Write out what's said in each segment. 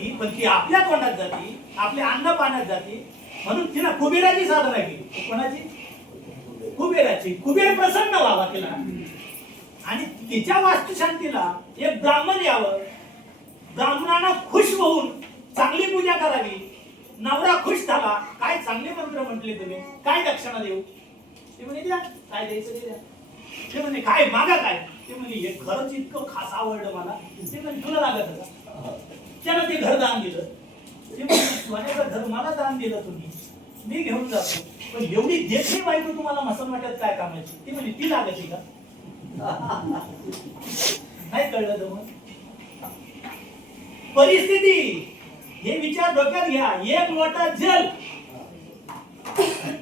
ती पण ती आपल्या तोंडात जाती आपल्या अन्न पाण्यात जाती. म्हणून तिनं कुबेराची साधना केली. कोणाची? कुबेराची. कुबेर प्रसन्न व्हावा तिला. आणि तिच्या वास्तुशांतीला एक ब्राह्मण यावं. ब्राह्मणानं खुश होऊन चांगली पूजा करावी. नवरा खुश झाला. काय चांगले मंत्र म्हटले तुम्ही? काय दक्षिणा देऊ? ते म्हणे द्या. काय द्यायचं ते द्या. ते म्हणे काय? मागा काय? ते म्हणे हे खरंच इतकं खास आवडलं मला. ते म्हणे तुला लागत होता त्यानं ते घर दान दिलं. ते घर मला दान दिलं तुम्ही. मी घेऊन जातो. पण एवढी देखील बायको तुम्हाला मसन वाटत काय कामाची? ती म्हणे ती लागायची का? नाही कळलं तर मग. परिस्थिती. हे विचार डोक्यात घ्या. एक लोटा जल.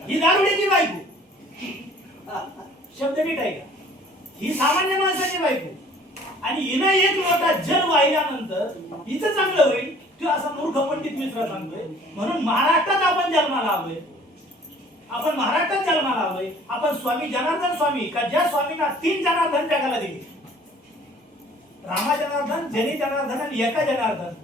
ही दारुड्याची बायको. शब्द नीट आहे का ही सामान्य माणसाची बायको. आणि हिनं एक लोटा जल वाहिल्यानंतर हिचं चांगलं होईल. तो असा मूर्ख पंडित मित्र सांगतोय. म्हणून महाराष्ट्रात आपण जन्माला आलोय. आपण महाराष्ट्रात जन्माला आलोय. आपण स्वामी जनार्दन स्वामी का ज्या स्वामींना तीन जनार्दन जगाला दिली? रामा जनार्दन जनी जनार्दन आणि एका जनार्दन.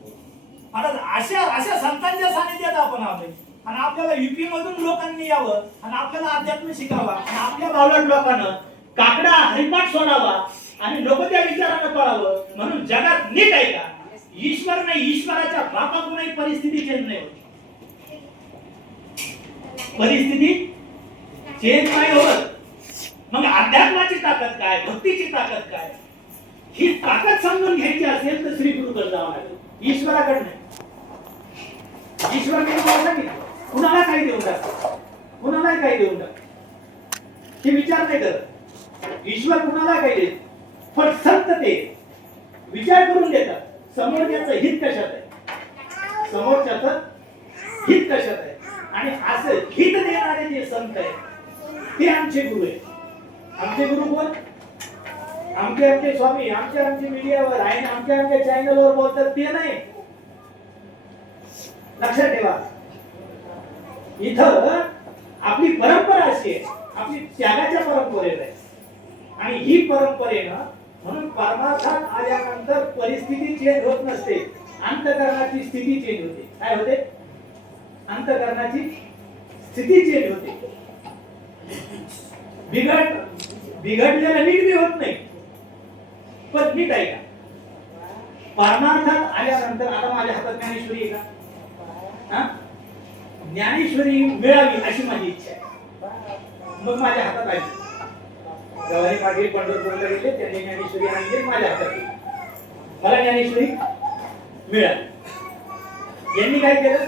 महाराज अशा अशा संतांच्या सानिध्यात आपण आलोय. आणि आपल्याला युपी मधून लोकांनी यावं. आणि आपल्याला अध्यात्म शिकावा. आणि आपल्या बावलट लोकांना काकडा हरिपाठ सोडावा. आणि लोक त्या विचारानं पळावं. म्हणून जगात नीट आहे का? ईश्वर नाही ईश्वराच्या बापाकडूनही परिस्थिती चेंज नाही होत. परिस्थिती चेंज नाही होत. मग अध्यात्माची ताकद काय? भक्तीची ताकद काय? ही ताकद समजून घ्यायची असेल तर श्री गुरुकडे जावं लागेल. ईश्वराकडे नाही. ईश्वर मी तुम्हाला सांगितलं कुणाला काही देऊन टाक कुणालाही काही देऊन टाक हे विचार नाही करत. ईश्वर कुणाला काही देत पण संत ते. विचार करून देतात. समोरच्याचं हित कशात आहे? समोरच्याचं हित कशात आहे? आणि असं हित देणारे जे संत आहेत ते आमचे गुरु आहेत. आमचे गुरु कोण? आमचे आमचे स्वामी आमच्या आमच्या मीडियावर आहे आमच्या आमच्या चॅनलवर बोलतात ते नाही. लक्षात ठेवा. इथं आपली परंपरा अशी आहे. आपली त्यागाच्या परंपरेत आहे. आणि ही परंपरेनं म्हणून परमार्थात आल्यानंतर परिस्थिती चेंज होत नसते. अंतकरणाची स्थिती चेंज होते. काय होते? अंतकरणाची स्थिती चेंज होते. बिघड बिघडलेलं नीट बी होत नाही. पण नीट आहे का? परमार्थात आल्यानंतर आता माझ्या हातात ज्ञानेश्वरी आहे का? हा? ज्ञानेश्वरी मिळावी अशी माझी इच्छा आहे. मग माझ्या हातात आली गवारी पाटील पंढरपूरला गेले त्यांनी ज्ञानेश्वरी आणली माझ्या हातात मला ज्ञानेश्वरी मिळाली. यांनी काय केलं?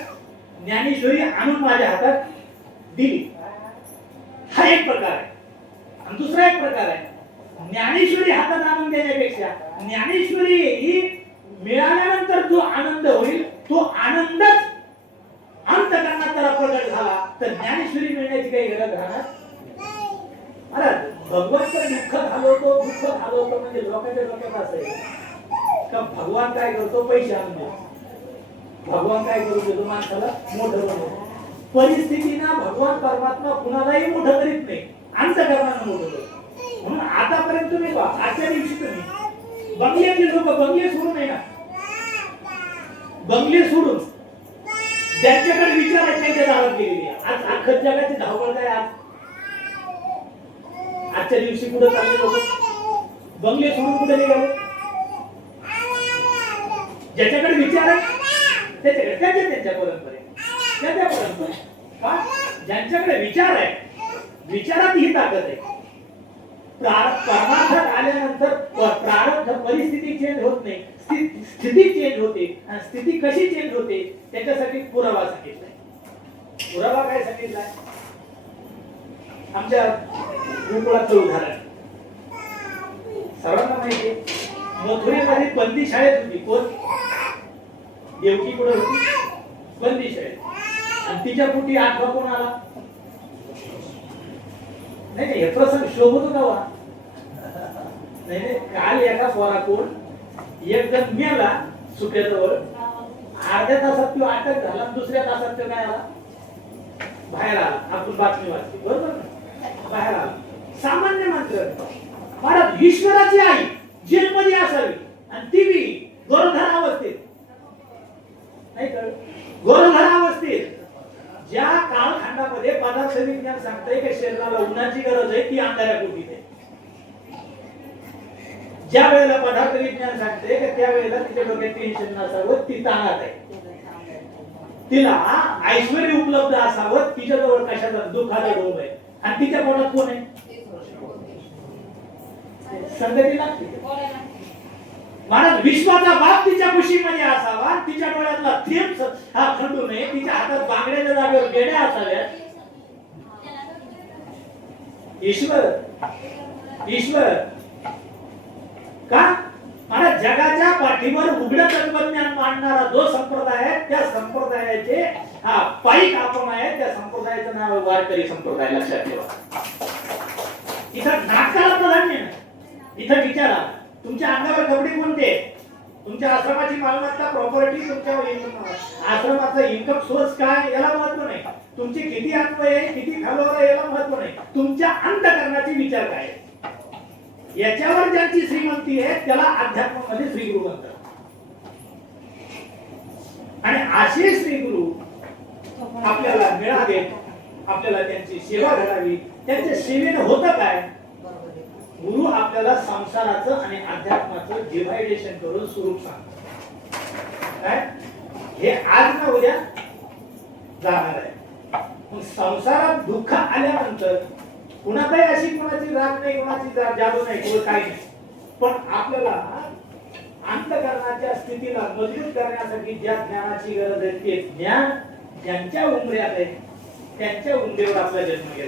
ज्ञानेश्वरी आणून माझ्या हातात दिली. हा एक प्रकार आहे. आणि दुसरा एक प्रकार आहे. ज्ञानेश्वरी हातात आणून देण्यापेक्षा ज्ञानेश्वरी ही मिळाल्यानंतर जो आनंद होईल तो आनंदच अंतकरणात त्याला प्रगट झाला तर ज्ञानेश्वरी मिळण्याची काही गरज राहणार महाराज भगवान तर दुःख घालवतो दुःख म्हणजे लोकांच्या डोक्यात असं का भगवान काय करतो पैसे आणून भगवान काय करू देतो माणसाला मोठं बनवतो परिस्थितीना भगवान परमात्मा कुणालाही मोठं करीत नाही आमचं कर्मानं मोठं करतो म्हणून आतापर्यंत तुम्ही पहा आजच्या दिवशी तुम्ही बंगल्यातले लोक बंगले सोडून आहे ना बंगले सोडून ज्यांच्याकडे विचार आहेत त्यांच्या दारात गेलेली आज अख्खं जगाची धावपळ काय आज? आजच्या दिवशी कुठं चालले लोक? बंगले सोडून कुठे निघाले? ज्याच्याकडे विचार आहे त्याच्याकडे त्याच्या त्यांच्या परंपरे त्याच्या परंपरे का? ज्यांच्याकडे विचार आहे विचारात ही ताकद आहे. परमार्थात आल्यानंतर प्रारब्ध परिस्थिती चेंज होत नाही. स्थिती चेंज होते. आणि स्थिती कशी चेंज होते त्याच्यासाठी पुरावा सांगितलाय. पुरावा काय सांगितलाय? आमच्या गोकुळाचं उदाहरण. सर्वांना माहिती मथुरेमध्ये बंदी शाळेत होती. कोण? देवकी कुठे होती? बंदी शाळेत. आणि तिच्या पोटी आठवा कोण आला? नाही नाही हे प्रसंग शोभतो का नाही नाही काल एका पोराकडून एक जण मेला सुट्याजवळ. अर्ध्या तासात तो अटक झाला दुसऱ्या तासात तो काय आला? बाहेर आला. आपण बातमी वाचली. बरोबर? बाहेर आला. सामान्य माणसं. महाराज ईश्वराची आई जेलमध्ये असावी. आणि ती मी गरोदर अवस्थेत नाही कळत ज्या कालखंडामध्ये पदार्थ विज्ञान सांगतंय की शरीराला उन्हाची गरज आहे ती अंधाऱ्या कुठीत आहे ज्या वेळेला पदार्थ विज्ञान सांगते की त्या वेळेला तिच्या डोक्यात टेन्शन नसावं ती ताणात आहे. तिला ऐश्वर उपलब्ध असावं तिच्याजवळ कशाचा दुःखाचा डोब आहे? आणि तिच्या पोटात कोण आहे? संगती लागते. महाराज विश्वाचा बाप तिच्या कुशीमध्ये असावा तिच्या डोळ्यातला थेंब हा खंडू नये तिच्या हातात बांगड्याच्या जागेवर गेड्या असाव्यात. ईश्वर ईश्वर. का? महाराज जगाच्या पाठीवर उघड तत्वज्ञान मांडणारा जो संप्रदाय आहे त्या संप्रदायाचे हा पाईक आपण आहे त्या संप्रदायाचं नाव वारकरी संप्रदाय लक्षात ठेवा. इथं नाटकाला प्राधान्य नाही. इथं विचारा. तुमच्या अंगावर कपडे कोणते? तुमच्या आश्रमाची मालमत्ता प्रॉपर्टी तुमच्या आश्रमाचा इन्कम सोर्स काय याला महत्त्व नाही. तुमची किती अन्वय आहे किती खालोर आहे याला महत्त्व नाही. तुमच्या अंतकरणाचे विचार काय? याच्यावर ज्यांची श्रीमंती आहे त्याला अध्यात्मामध्ये श्रीगुरु म्हणतात. आणि असे श्रीगुरु आपल्याला मिळावे आपल्याला त्यांची सेवा करावी त्यांच्या सेवेने होतं काय? गुरु आपल्याला संसाराचं आणि अध्यात्माचं डिव्हायडेशन करून स्वरूप सांगतो. काय? हे आज ना उद्या जाणार आहे. मग संसारात दुःख आल्यानंतर कुणाचाही अशी कुणाची राग नाही कुणाची जा- जादू नाही किंवा काही नाही. पण आपल्याला अंतकरणाच्या स्थितीला मजबूत करण्यासाठी ज्या ज्ञानाची गरज आहे ते ज्ञान ज्यांच्या उमऱ्यात आहे त्यांच्या उमरेवर आपला जन्म गेला.